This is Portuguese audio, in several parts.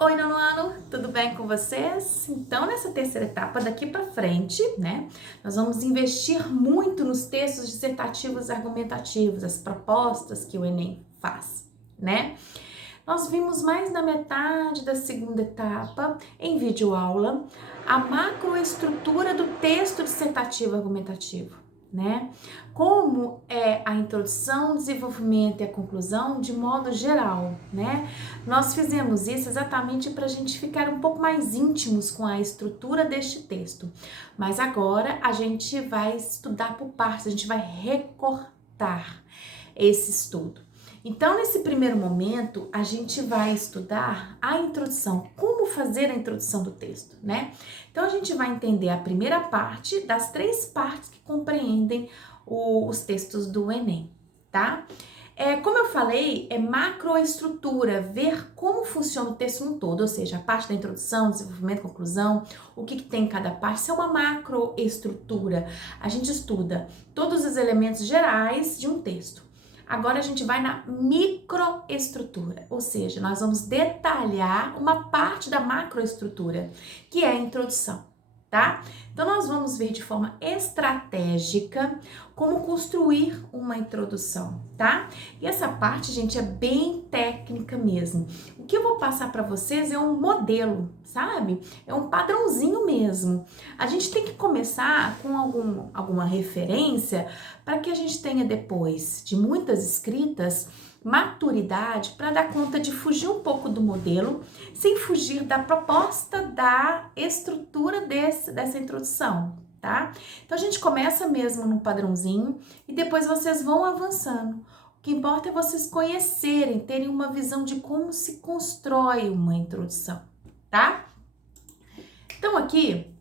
Oi, nono ano, tudo bem com vocês? Então, nessa terceira etapa, daqui para frente, né, nós vamos investir muito nos textos dissertativos e argumentativos, as propostas que o Enem faz, né? Nós vimos mais da metade da segunda etapa, em videoaula, a macroestrutura do texto dissertativo argumentativo, né? Como é a introdução, o desenvolvimento e a conclusão de modo geral, né? Nós fizemos isso exatamente para a gente ficar um pouco mais íntimos com a estrutura deste texto, mas agora a gente vai estudar por partes, a gente vai recortar esse estudo. Então, nesse primeiro momento, a gente vai estudar a introdução, como fazer a introdução do texto, né? Então, a gente vai entender a primeira parte das três partes que compreendem os textos do Enem, tá? Como eu falei, é macroestrutura, ver como funciona o texto no todo, ou seja, a parte da introdução, desenvolvimento, conclusão, o que tem em cada parte, isso é uma macroestrutura. A gente estuda todos os elementos gerais de um texto. Agora a gente vai na microestrutura, ou seja, nós vamos detalhar uma parte da macroestrutura, que é a introdução, tá? Então nós vamos ver de forma estratégica como construir uma introdução, tá? E essa parte, gente, é bem técnica mesmo. O que eu vou passar para vocês é um modelo, sabe? É um padrãozinho mesmo. A gente tem que começar com alguma referência para que a gente tenha depois de muitas escritas maturidade para dar conta de fugir um pouco do modelo, sem fugir da proposta da estrutura dessa introdução, tá? Então a gente começa mesmo no padrãozinho e depois vocês vão avançando. O que importa é vocês conhecerem, terem uma visão de como se constrói uma introdução, tá? Então aqui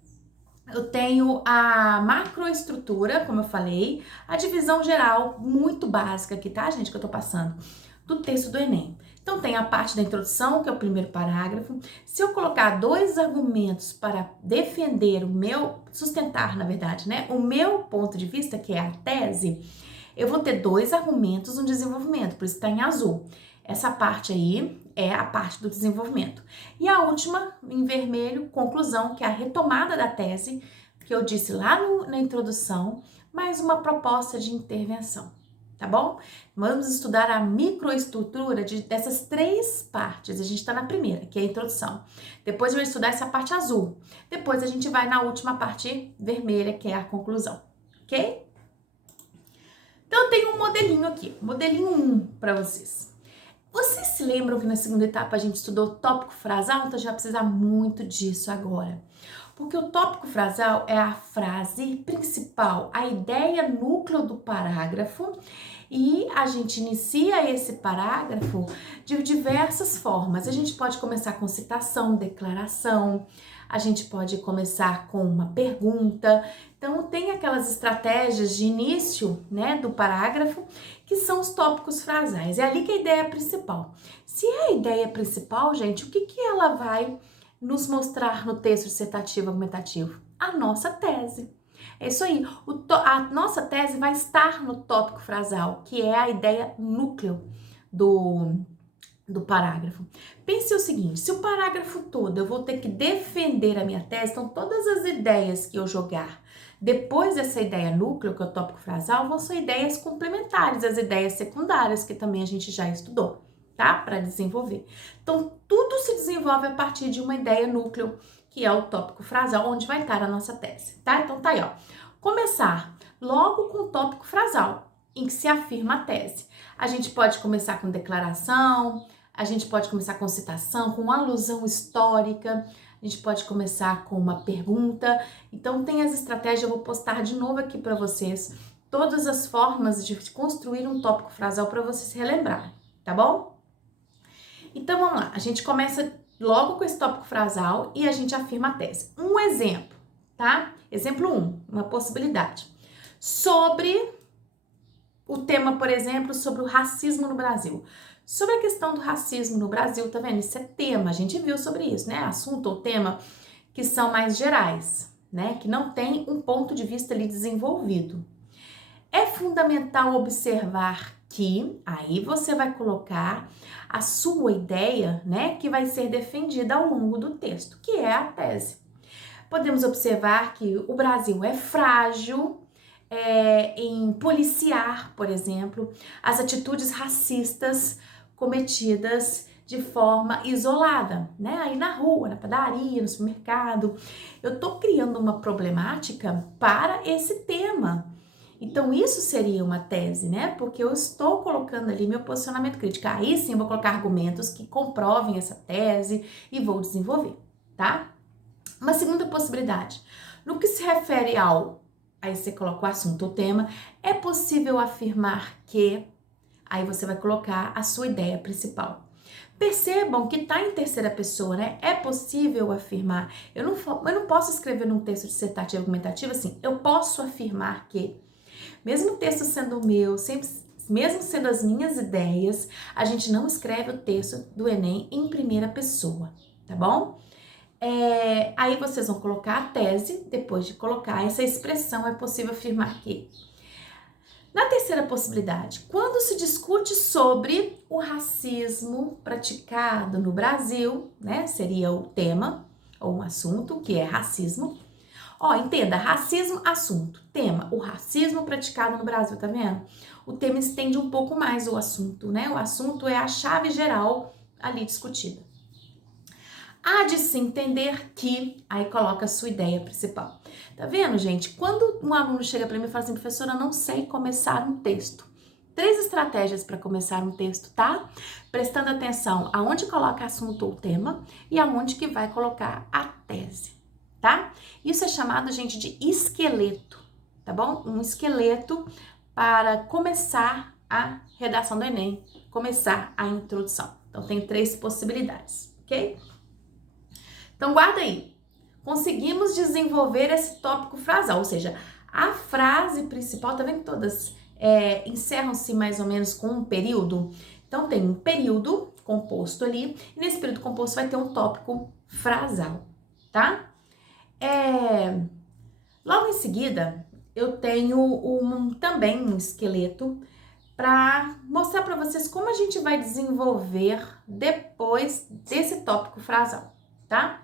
eu tenho a macroestrutura, como eu falei, a divisão geral muito básica aqui, tá, gente, que eu tô passando, do texto do Enem. Então tem a parte da introdução, que é o primeiro parágrafo. Se eu colocar dois argumentos para defender sustentar, na verdade, né, o meu ponto de vista, que é a tese, eu vou ter dois argumentos no desenvolvimento, por isso tá em azul. Essa parte aí é a parte do desenvolvimento. E a última, em vermelho, conclusão, que é a retomada da tese, que eu disse lá na introdução, mais uma proposta de intervenção, tá bom? Vamos estudar a microestrutura dessas três partes. A gente tá na primeira, que é a introdução. Depois eu vou estudar essa parte azul. Depois a gente vai na última parte vermelha, que é a conclusão, ok? Então eu tenho um modelinho aqui, modelinho 1 para vocês. Vocês se lembram que na segunda etapa a gente estudou tópico frasal? Então a gente vai precisar muito disso agora. Porque o tópico frasal é a frase principal, a ideia núcleo do parágrafo, e a gente inicia esse parágrafo de diversas formas. A gente pode começar com citação, declaração, a gente pode começar com uma pergunta. Então tem aquelas estratégias de início, né, do parágrafo, que são os tópicos frasais. É ali que é a ideia principal. Se é a ideia principal, gente, o que ela vai nos mostrar no texto dissertativo argumentativo? A nossa tese. É isso aí. A nossa tese vai estar no tópico frasal, que é a ideia núcleo do parágrafo. Pense o seguinte, se o parágrafo todo eu vou ter que defender a minha tese, então todas as ideias que eu jogar depois dessa ideia núcleo, que é o tópico frasal, vão ser ideias complementares, as ideias secundárias, que também a gente já estudou, tá? Para desenvolver. Então, tudo se desenvolve a partir de uma ideia núcleo, que é o tópico frasal, onde vai estar a nossa tese, tá? Então, tá aí, ó. Começar logo com o tópico frasal, em que se afirma a tese. A gente pode começar com declaração, a gente pode começar com citação, com alusão histórica, a gente pode começar com uma pergunta. Então tem as estratégias, eu vou postar de novo aqui para vocês todas as formas de construir um tópico frasal para vocês se relembrarem, tá bom? Então vamos lá, a gente começa logo com esse tópico frasal e a gente afirma a tese. Um exemplo, tá? Exemplo 1, uma possibilidade. Sobre o tema, por exemplo, sobre o racismo no Brasil. Sobre a questão do racismo no Brasil, tá vendo? Isso é tema, a gente viu sobre isso, né? Assunto ou tema que são mais gerais, né? Que não tem um ponto de vista ali desenvolvido. É fundamental observar que aí você vai colocar a sua ideia, né, que vai ser defendida ao longo do texto, que é a tese. Podemos observar que o Brasil é frágil em policiar, por exemplo, as atitudes racistas cometidas de forma isolada, né? Aí na rua, na padaria, no supermercado. Eu tô criando uma problemática para esse tema. Então, isso seria uma tese, né? Porque eu estou colocando ali meu posicionamento crítico. Aí sim eu vou colocar argumentos que comprovem essa tese e vou desenvolver, tá? Uma segunda possibilidade. No que se refere ao, aí você coloca o assunto, o tema, é possível afirmar que, aí você vai colocar a sua ideia principal. Percebam que está em terceira pessoa, né? É possível afirmar. Eu não posso escrever num texto dissertativo argumentativo assim, eu posso afirmar que, mesmo o texto sendo meu, mesmo sendo as minhas ideias, a gente não escreve o texto do Enem em primeira pessoa, tá bom? Aí vocês vão colocar a tese, depois de colocar essa expressão, é possível afirmar que. Na terceira possibilidade, quando se discute sobre o racismo praticado no Brasil, né, seria o tema ou um assunto, que é racismo. Ó, entenda, racismo, assunto, tema, o racismo praticado no Brasil, tá vendo? O tema estende um pouco mais o assunto, né? O assunto é a chave geral ali discutida. Há de se entender que, aí coloca a sua ideia principal. Tá vendo, gente? Quando um aluno chega para mim e fala assim, professora, eu não sei começar um texto. 3 estratégias para começar um texto, tá? Prestando atenção aonde coloca assunto ou tema e aonde que vai colocar a tese, tá? Isso é chamado, gente, de esqueleto, tá bom? Um esqueleto para começar a redação do Enem, começar a introdução. Então, tem 3 possibilidades, ok? Então, guarda aí. Conseguimos desenvolver esse tópico frasal, ou seja, a frase principal, tá vendo que todas encerram-se mais ou menos com um período? Então, tem um período composto ali, e nesse período composto vai ter um tópico frasal, tá? Logo em seguida, eu tenho também um esqueleto para mostrar para vocês como a gente vai desenvolver depois desse tópico frasal, tá?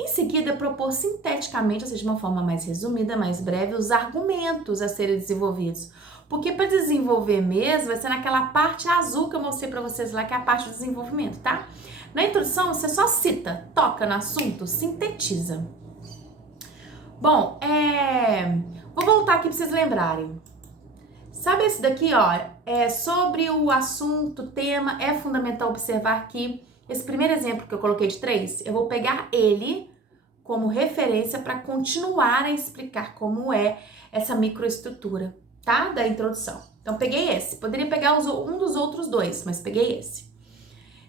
Em seguida, propor sinteticamente, ou seja, de uma forma mais resumida, mais breve, os argumentos a serem desenvolvidos. Porque para desenvolver mesmo, vai ser naquela parte azul que eu mostrei para vocês lá, que é a parte do desenvolvimento, tá? Na introdução, você só cita, toca no assunto, sintetiza. Bom, vou voltar aqui para vocês lembrarem. Sabe esse daqui, ó? Sobre o assunto, tema, é fundamental observar que esse primeiro exemplo que eu coloquei de 3, eu vou pegar ele como referência para continuar a explicar como é essa microestrutura, tá? Da introdução. Então, peguei esse. Poderia pegar um dos outros 2, mas peguei esse.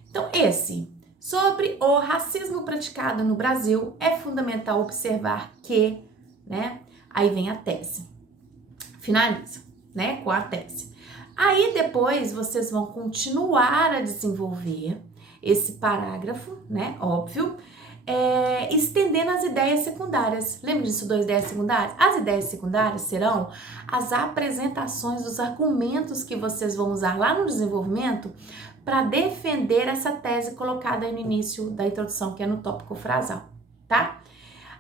Então, esse. Sobre o racismo praticado no Brasil, é fundamental observar que, né? Aí vem a tese. Finaliza, né? Com a tese. Aí, depois, vocês vão continuar a desenvolver esse parágrafo, né? Óbvio. Estendendo as ideias secundárias. Lembra disso, 2 ideias secundárias? As ideias secundárias serão as apresentações dos argumentos que vocês vão usar lá no desenvolvimento para defender essa tese colocada aí no início da introdução, que é no tópico frasal, tá?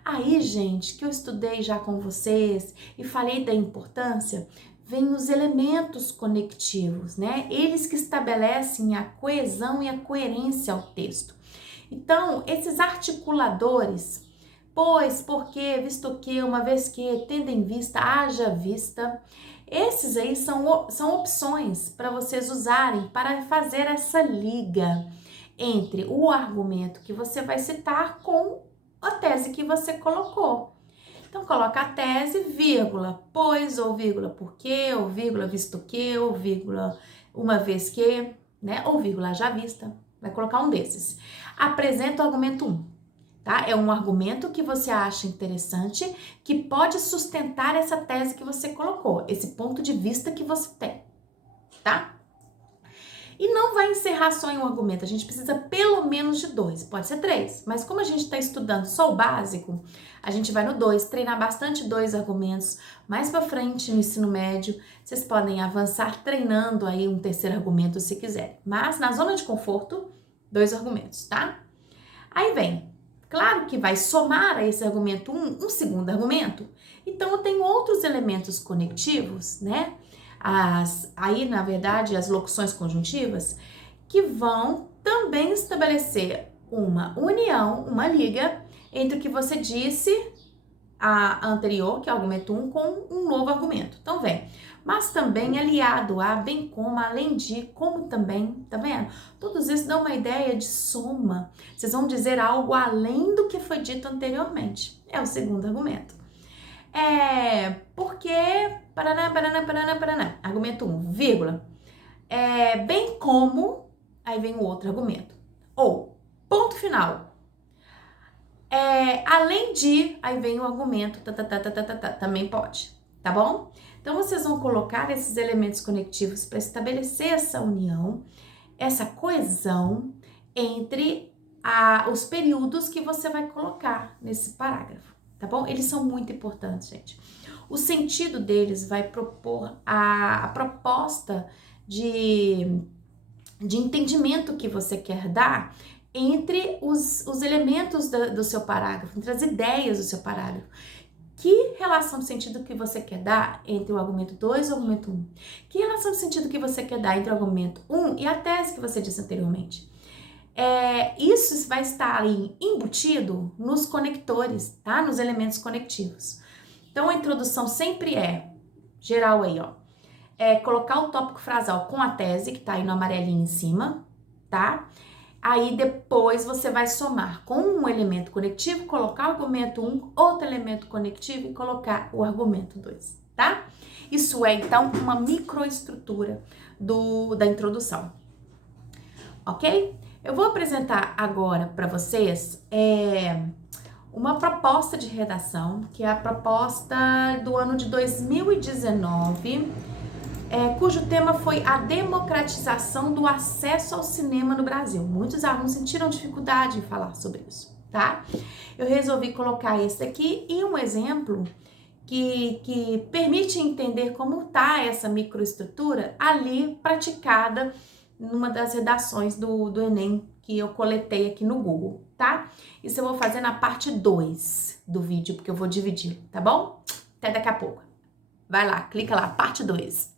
Aí, gente, que eu estudei já com vocês e falei da importância, vem os elementos conectivos, né? Eles que estabelecem a coesão e a coerência ao texto. Então, esses articuladores, pois, porque, visto que, uma vez que, tendo em vista, haja vista, esses aí são opções para vocês usarem para fazer essa liga entre o argumento que você vai citar com a tese que você colocou. Então, coloca a tese, vírgula, pois, ou vírgula, porque, ou vírgula, visto que, ou vírgula, uma vez que, né, ou vírgula, já vista. Vai colocar um desses. Apresenta o argumento 1, tá? É um argumento que você acha interessante, que pode sustentar essa tese que você colocou, esse ponto de vista que você tem, tá? E não vai encerrar só em um argumento, a gente precisa pelo menos de 2, pode ser 3, mas como a gente está estudando só o básico, a gente vai no 2, treinar bastante 2 argumentos. Mais para frente no ensino médio, vocês podem avançar treinando aí um terceiro argumento se quiserem, mas na zona de conforto, 2 argumentos, tá? Aí vem, claro que vai somar a esse argumento um segundo argumento, então eu tenho outros elementos conectivos, né? Aí, na verdade, as locuções conjuntivas, que vão também estabelecer uma união, uma liga, entre o que você disse a anterior, que é o argumento 1, com um novo argumento. Então, vem. Mas também aliado a, bem como, além de, como também, tá vendo? Todos isso dão uma ideia de soma. Vocês vão dizer algo além do que foi dito anteriormente. É o segundo argumento. Porque, paraná, paraná, paraná, paraná. Argumento 1, vírgula. Bem como, aí vem o outro argumento. Ou, ponto final. Além de, aí vem o argumento, também pode, tá bom? Então, vocês vão colocar esses elementos conectivos para estabelecer essa união, essa coesão entre os períodos que você vai colocar nesse parágrafo, tá bom? Eles são muito importantes, gente. O sentido deles vai propor a proposta de entendimento que você quer dar entre os elementos do seu parágrafo, entre as ideias do seu parágrafo. Que relação de sentido que você quer dar entre o argumento 2 e o argumento 1? Que relação de sentido que você quer dar entre o argumento 1 e a tese que você disse anteriormente? Isso vai estar ali embutido nos conectores, tá? Nos elementos conectivos. Então, a introdução sempre geral aí, ó. Colocar o tópico frasal com a tese, que tá aí no amarelinho em cima, tá? Aí depois você vai somar com um elemento conectivo, colocar o argumento 1, outro elemento conectivo e colocar o argumento 2, tá? Isso é, então, uma microestrutura da introdução, ok? Eu vou apresentar agora para vocês uma proposta de redação, que é a proposta do ano de 2019, cujo tema foi a democratização do acesso ao cinema no Brasil. Muitos alunos sentiram dificuldade em falar sobre isso, tá? Eu resolvi colocar esse aqui e um exemplo que permite entender como tá essa microestrutura ali praticada numa das redações do Enem que eu coletei aqui no Google, tá? Isso eu vou fazer na parte 2 do vídeo, porque eu vou dividir, tá bom? Até daqui a pouco. Vai lá, clica lá, parte 2.